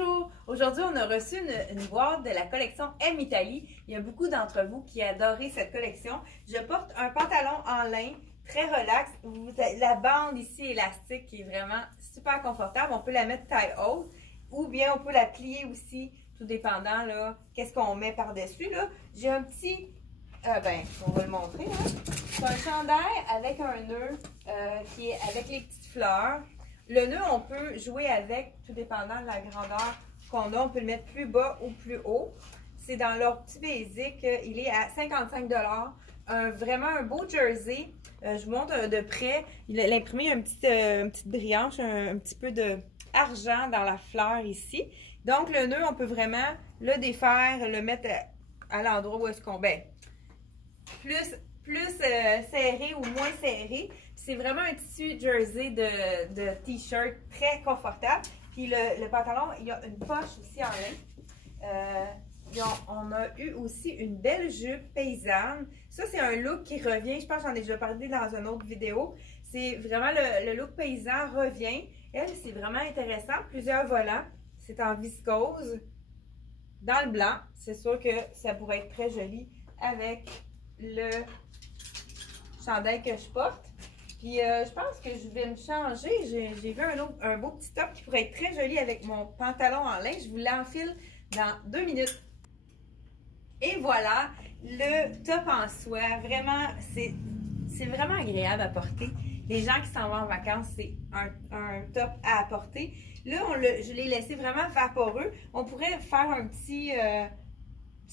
Bonjour! Aujourd'hui, on a reçu une boîte de la collection M Italie. Il y a beaucoup d'entre vous qui adorent cette collection. Je porte un pantalon en lin très relax. La bande ici élastique qui est vraiment super confortable. On peut la mettre taille haute ou bien on peut la plier aussi, tout dépendant là, qu'est-ce qu'on met par-dessus. J'ai un petit, on va le montrer. C'est un chandail avec un nœud qui est avec les petites fleurs. Le nœud, on peut jouer avec, tout dépendant de la grandeur qu'on a. On peut le mettre plus bas ou plus haut. C'est dans leur petit basic. Il est à 55 $. Vraiment un beau jersey. Je vous montre de près. L'imprimé a une petite brillance, un petit peu d'argent dans la fleur ici. Donc, le nœud, on peut vraiment le défaire, le mettre à l'endroit où est-ce qu'on... plus serré ou moins serré. C'est vraiment un tissu jersey de t-shirt très confortable. Puis le pantalon, il y a une poche aussi en lin. On a eu aussi une belle jupe paysanne. Ça, c'est un look qui revient. Je pense que j'en ai déjà parlé dans une autre vidéo. C'est vraiment le look paysan revient. Elle, c'est vraiment intéressant. Plusieurs volants. C'est en viscose. Dans le blanc. C'est sûr que ça pourrait être très joli avec le chandail que je porte. Puis je pense que je vais me changer. J'ai vu un beau petit top qui pourrait être très joli avec mon pantalon en lin. Je vous l'enfile dans 2 minutes. Et voilà, le top en soie. Vraiment, c'est vraiment agréable à porter. Les gens qui s'en vont en vacances, c'est un top à apporter. Là, je l'ai laissé vraiment vaporeux. On pourrait faire un petit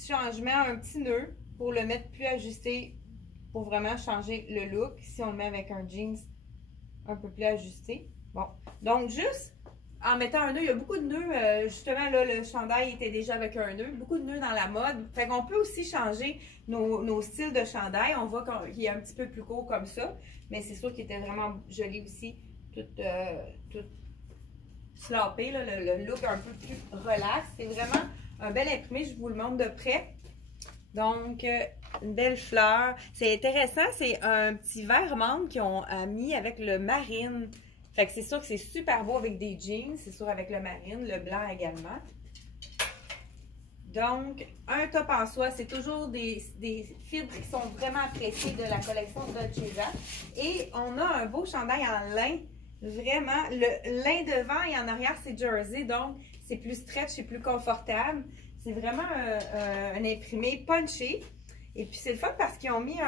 changement, un petit nœud pour le mettre plus ajusté, pour vraiment changer le look, si on le met avec un jeans un peu plus ajusté. Bon, donc juste en mettant un nœud, il y a beaucoup de nœuds, justement là, le chandail était déjà avec un nœud, beaucoup de nœuds dans la mode. Fait qu'on peut aussi changer nos styles de chandail. On voit qu'il est un petit peu plus court comme ça, mais c'est sûr qu'il était vraiment joli aussi, tout slappé, là, le look un peu plus relax. C'est vraiment un bel imprimé, je vous le montre de près. Donc, une belle fleur. C'est intéressant, c'est un petit vert menthe qu'ils ont mis avec le marine. Fait que c'est sûr que c'est super beau avec des jeans, c'est sûr avec le marine, le blanc également. Donc, un top en soie, c'est toujours des fibres qui sont vraiment appréciées de la collection Dolce Vita. Et on a un beau chandail en lin, vraiment. Le lin devant et en arrière, c'est jersey, donc c'est plus stretch, c'est plus confortable. C'est vraiment un imprimé punché. Et puis c'est le fun parce qu'ils ont mis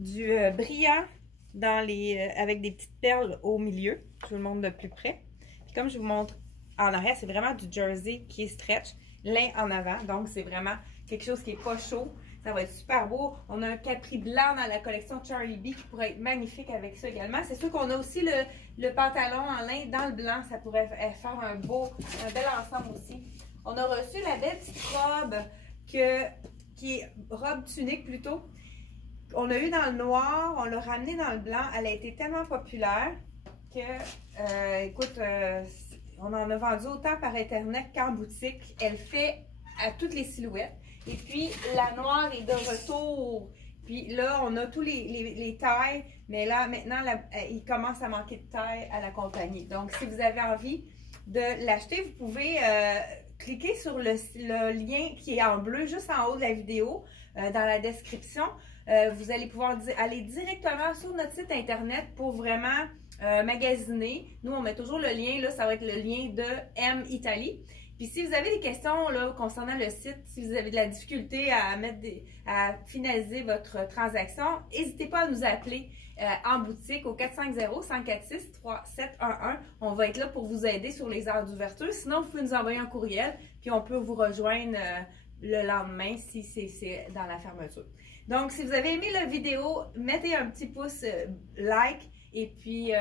du brillant avec des petites perles au milieu. Je vous le montre de plus près. Puis comme je vous montre en arrière, c'est vraiment du jersey qui est stretch, lin en avant. Donc c'est vraiment quelque chose qui n'est pas chaud. Ça va être super beau. On a un capri blanc dans la collection Charlie B qui pourrait être magnifique avec ça également. C'est sûr qu'on a aussi le pantalon en lin dans le blanc. Ça pourrait faire un bel ensemble aussi. On a reçu la belle petite robe qui est robe tunique plutôt. On l'a eu dans le noir, on l'a ramenée dans le blanc. Elle a été tellement populaire que, écoute, on en a vendu autant par Internet qu'en boutique. Elle fait à toutes les silhouettes. Et puis, la noire est de retour. Puis là, on a tous les tailles. Mais là, maintenant, il commence à manquer de taille à la compagnie. Donc, si vous avez envie de l'acheter, vous pouvez... cliquez sur le lien qui est en bleu juste en haut de la vidéo, dans la description. Vous allez pouvoir aller directement sur notre site internet pour vraiment magasiner. Nous, on met toujours le lien, là, ça va être le lien de M Italie. Puis si vous avez des questions là, concernant le site, si vous avez de la difficulté à finaliser votre transaction, n'hésitez pas à nous appeler en boutique au 450-546-3711. On va être là pour vous aider sur les heures d'ouverture. Sinon, vous pouvez nous envoyer un courriel, puis on peut vous rejoindre le lendemain si c'est dans la fermeture. Donc, si vous avez aimé la vidéo, mettez un petit pouce like et puis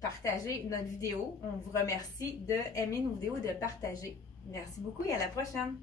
partagez notre vidéo. On vous remercie d'aimer nos vidéos et de partager. Merci beaucoup et à la prochaine!